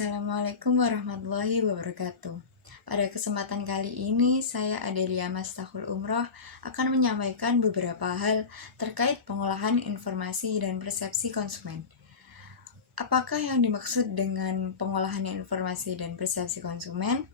Assalamualaikum warahmatullahi wabarakatuh. Pada kesempatan kali ini, saya Adelia Mastahul Umroh akan menyampaikan beberapa hal terkait pengolahan informasi dan persepsi konsumen. Apakah yang dimaksud dengan pengolahan informasi dan persepsi konsumen?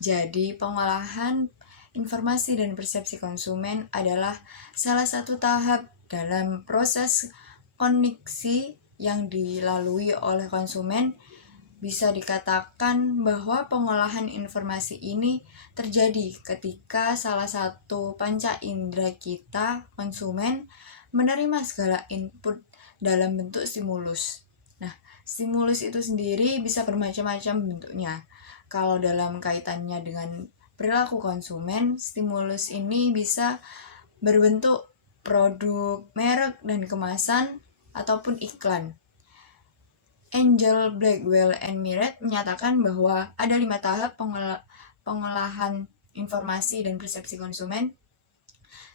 Jadi, pengolahan informasi dan persepsi konsumen adalah salah satu tahap dalam proses kognisi yang dilalui oleh konsumen. Bisa dikatakan bahwa pengolahan informasi ini terjadi ketika salah satu panca indera kita, konsumen, menerima segala input dalam bentuk stimulus. Nah, stimulus itu sendiri bisa bermacam-macam bentuknya. Kalau dalam kaitannya dengan perilaku konsumen, stimulus ini bisa berbentuk produk, merek, dan kemasan, ataupun iklan. Angel, Blackwell, and Miret menyatakan bahwa ada 5 tahap pengolahan informasi dan persepsi konsumen.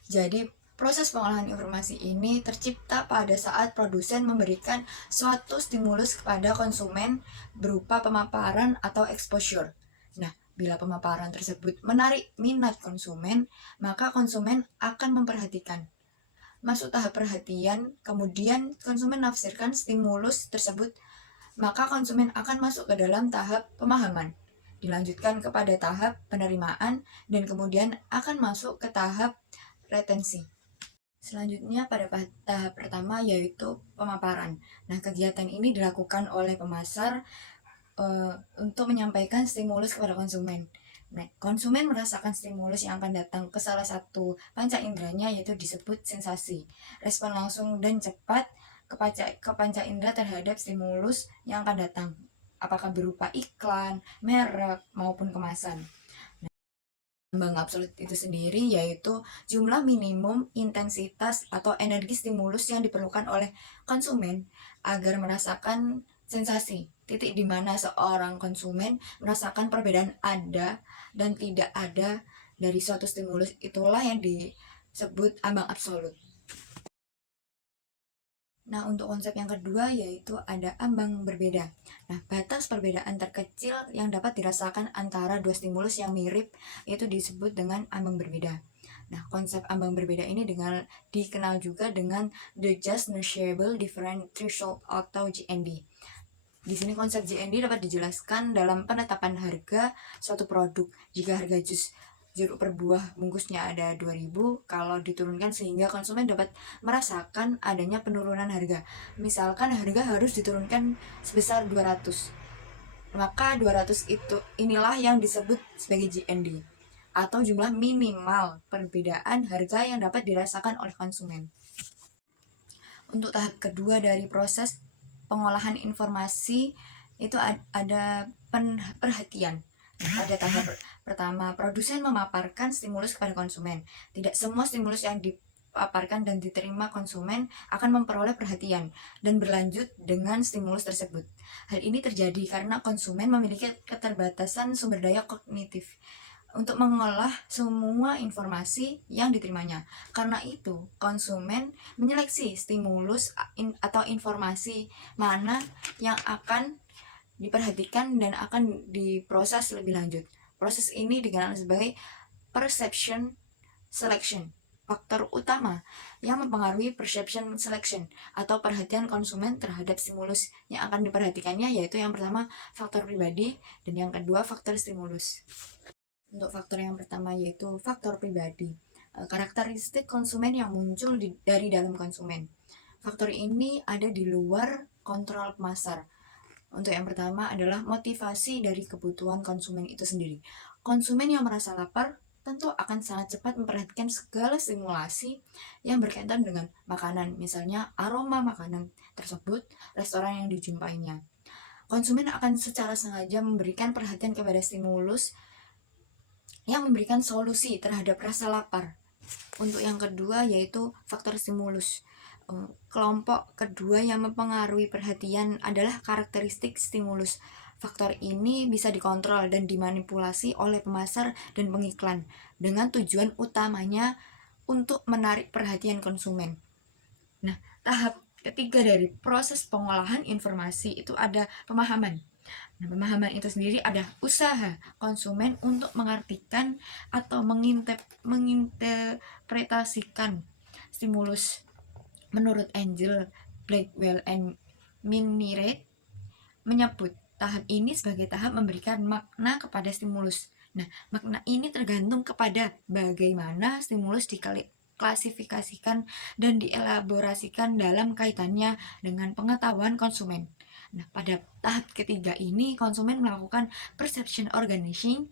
Jadi, proses pengolahan informasi ini tercipta pada saat produsen memberikan suatu stimulus kepada konsumen berupa pemaparan atau exposure. Nah, bila pemaparan tersebut menarik minat konsumen, maka konsumen akan memperhatikan. Masuk tahap perhatian, kemudian konsumen menafsirkan stimulus tersebut, maka konsumen akan masuk ke dalam tahap pemahaman, dilanjutkan kepada tahap penerimaan, dan kemudian akan masuk ke tahap retensi. Selanjutnya pada tahap pertama yaitu pemaparan. Nah, kegiatan ini dilakukan oleh pemasar untuk menyampaikan stimulus kepada konsumen. Nah, konsumen merasakan stimulus yang akan datang ke salah satu panca inderanya, yaitu disebut sensasi. Respon langsung dan cepat ke panca indera terhadap stimulus yang akan datang, apakah berupa iklan, merek, maupun kemasan. Ambang absolut itu sendiri yaitu jumlah minimum intensitas atau energi stimulus yang diperlukan oleh konsumen agar merasakan sensasi, titik di mana seorang konsumen merasakan perbedaan ada dan tidak ada dari suatu stimulus. Itulah yang disebut ambang absolut. Nah, untuk konsep yang kedua yaitu ada ambang berbeda. Nah, batas perbedaan terkecil yang dapat dirasakan antara dua stimulus yang mirip itu disebut dengan ambang berbeda. Nah, konsep ambang berbeda ini dikenal juga dengan the just negotiable different threshold atau GND. Di sini konsep GND dapat dijelaskan dalam penetapan harga suatu produk. Jika harga jus jeruk per buah bungkusnya ada 2.000, kalau diturunkan sehingga konsumen dapat merasakan adanya penurunan harga. Misalkan harga harus diturunkan sebesar 200. Maka 200 inilah yang disebut sebagai GND atau jumlah minimal perbedaan harga yang dapat dirasakan oleh konsumen. Untuk tahap kedua dari proses pengolahan informasi itu ada perhatian. Pada tahap pertama, produsen memaparkan stimulus kepada konsumen. Tidak semua stimulus yang dipaparkan dan diterima konsumen akan memperoleh perhatian dan berlanjut dengan stimulus tersebut. Hal ini terjadi karena konsumen memiliki keterbatasan sumber daya kognitif untuk mengolah semua informasi yang diterimanya. Karena itu, konsumen menyeleksi stimulus atau informasi mana yang akan diperhatikan dan akan diproses lebih lanjut. Proses ini dikenal sebagai perception selection. Faktor utama yang mempengaruhi perception selection atau perhatian konsumen terhadap stimulus yang akan diperhatikannya yaitu yang pertama faktor pribadi dan yang kedua faktor stimulus. Untuk faktor yang pertama yaitu faktor pribadi, karakteristik konsumen yang muncul dari dalam konsumen. Faktor ini ada di luar kontrol pemasar. Untuk yang pertama adalah motivasi dari kebutuhan konsumen itu sendiri. Konsumen yang merasa lapar tentu akan sangat cepat memperhatikan segala stimulasi yang berkaitan dengan makanan, misalnya aroma makanan tersebut, restoran yang dijumpainya. Konsumen akan secara sengaja memberikan perhatian kepada stimulus yang memberikan solusi terhadap rasa lapar. Untuk yang kedua yaitu faktor stimulus. Kelompok kedua yang mempengaruhi perhatian adalah karakteristik stimulus. Faktor ini bisa dikontrol dan dimanipulasi oleh pemasar dan pengiklan dengan tujuan utamanya untuk menarik perhatian konsumen. Nah, tahap ketiga dari proses pengolahan informasi itu ada pemahaman. Nah, pemahaman itu sendiri ada usaha konsumen untuk mengartikan atau menginterpretasikan stimulus. Menurut Angel, Blackwell, and Miniret menyebut tahap ini sebagai tahap memberikan makna kepada stimulus. Nah, makna ini tergantung kepada bagaimana stimulus diklasifikasikan dan dielaborasikan dalam kaitannya dengan pengetahuan konsumen. Nah, pada tahap ketiga ini konsumen melakukan perception organizing.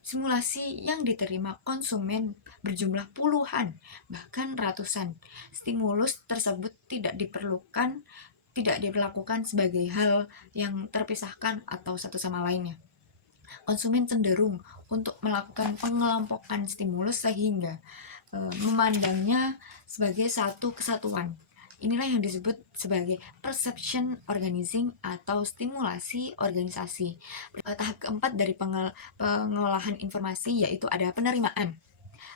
Simulasi yang diterima konsumen berjumlah puluhan, bahkan ratusan. Stimulus tersebut tidak diperlakukan sebagai hal yang terpisahkan atau satu sama lainnya. Konsumen cenderung untuk melakukan pengelompokan stimulus sehingga memandangnya sebagai satu kesatuan. Inilah yang disebut sebagai perception organizing atau stimulasi organisasi. Tahap keempat dari pengolahan informasi yaitu ada penerimaan.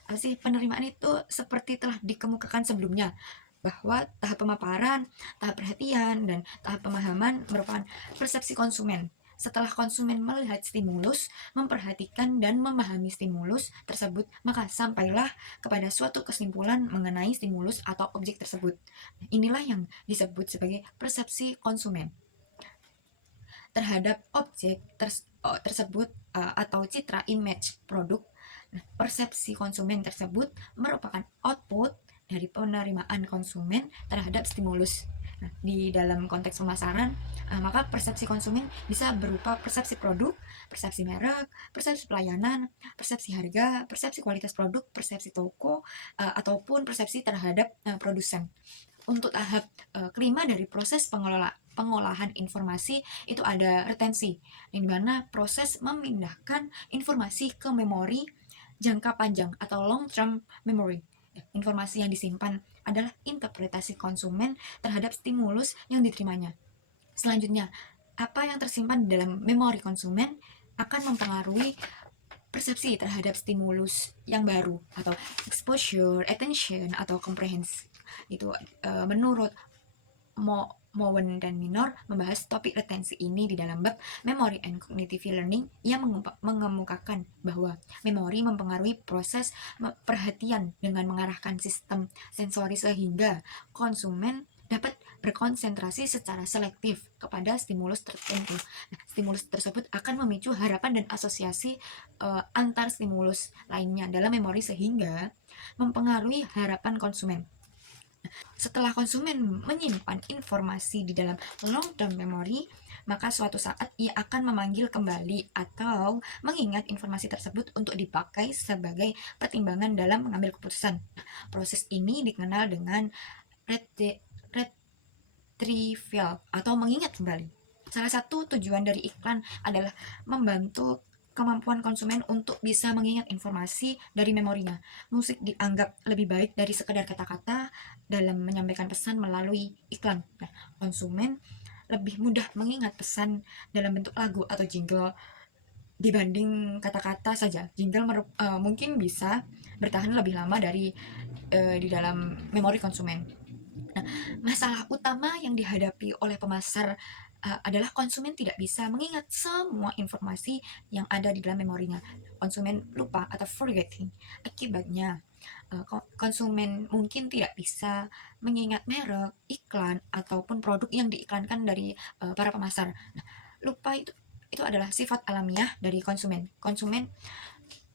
Apa sih penerimaan itu? Seperti telah dikemukakan sebelumnya, bahwa tahap pemaparan, tahap perhatian, dan tahap pemahaman merupakan persepsi konsumen. Setelah konsumen melihat stimulus, memperhatikan dan memahami stimulus tersebut, maka sampailah kepada suatu kesimpulan mengenai stimulus atau objek tersebut. Inilah yang disebut sebagai persepsi konsumen terhadap objek tersebut atau citra image produk. Nah, persepsi konsumen tersebut merupakan output dari penerimaan konsumen terhadap stimulus. Nah, di dalam konteks pemasaran, maka persepsi konsumen bisa berupa persepsi produk, persepsi merek, persepsi pelayanan, persepsi harga, persepsi kualitas produk, persepsi toko, ataupun persepsi terhadap produsen. Untuk tahap kelima dari proses pengolahan informasi itu ada retensi, di mana proses memindahkan informasi ke memori jangka panjang atau long term memory. Informasi yang disimpan adalah interpretasi konsumen terhadap stimulus yang diterimanya. Selanjutnya, apa yang tersimpan di dalam memori konsumen akan mempengaruhi persepsi terhadap stimulus yang baru atau exposure, attention, atau comprehension. Itu menurut Mowen dan Minor membahas topik retensi ini di dalam bab Memory and Cognitive Learning yang mengemukakan bahwa memori mempengaruhi proses perhatian dengan mengarahkan sistem sensori sehingga konsumen dapat berkonsentrasi secara selektif kepada stimulus tertentu. Nah, stimulus tersebut akan memicu harapan dan asosiasi antar stimulus lainnya dalam memori sehingga mempengaruhi harapan konsumen. Setelah konsumen menyimpan informasi di dalam long term memory, maka suatu saat ia akan memanggil kembali atau mengingat informasi tersebut untuk dipakai sebagai pertimbangan dalam mengambil keputusan. Proses ini dikenal dengan retrieval atau mengingat kembali. Salah satu tujuan dari iklan adalah membantu kemampuan konsumen untuk bisa mengingat informasi dari memorinya. Musik dianggap lebih baik dari sekedar kata-kata dalam menyampaikan pesan melalui iklan. Nah, konsumen lebih mudah mengingat pesan dalam bentuk lagu atau jingle dibanding kata-kata saja. Jingle mungkin bisa bertahan lebih lama dari di dalam memori konsumen. Nah, masalah utama yang dihadapi oleh pemasar adalah konsumen tidak bisa mengingat semua informasi yang ada di dalam memorinya. Konsumen lupa atau forgetting. Akibatnya, konsumen mungkin tidak bisa mengingat merek, iklan, ataupun produk yang diiklankan dari para pemasar. Nah, lupa itu adalah sifat alamiah dari konsumen. Konsumen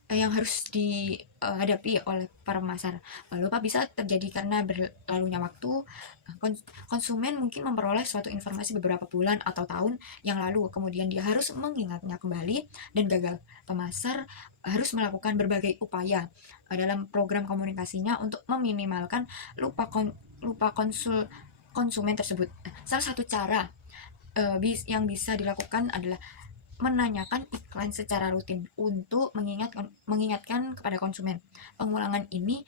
yang harus dihadapi oleh para pemasar. Lupa bisa terjadi karena berlalunya waktu. Konsumen mungkin memperoleh suatu informasi beberapa bulan atau tahun yang lalu, kemudian dia harus mengingatnya kembali dan gagal. Pemasar harus melakukan berbagai upaya dalam program komunikasinya untuk meminimalkan lupa konsumen tersebut. Salah satu cara yang bisa dilakukan adalah menanyakan iklan secara rutin untuk mengingatkan kepada konsumen. Pengulangan ini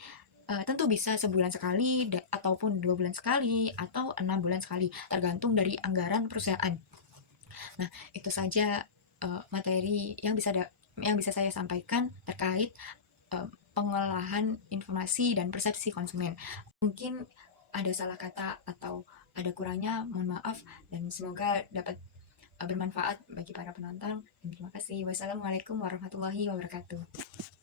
tentu bisa sebulan sekali ataupun 2 bulan sekali atau 6 bulan sekali, tergantung dari anggaran perusahaan. Nah, itu saja materi yang bisa saya sampaikan terkait pengolahan informasi dan persepsi konsumen. Mungkin ada salah kata atau ada kurangnya mohon maaf, dan semoga dapat bermanfaat bagi para penonton. Dan terima kasih. Wassalamualaikum warahmatullahi wabarakatuh.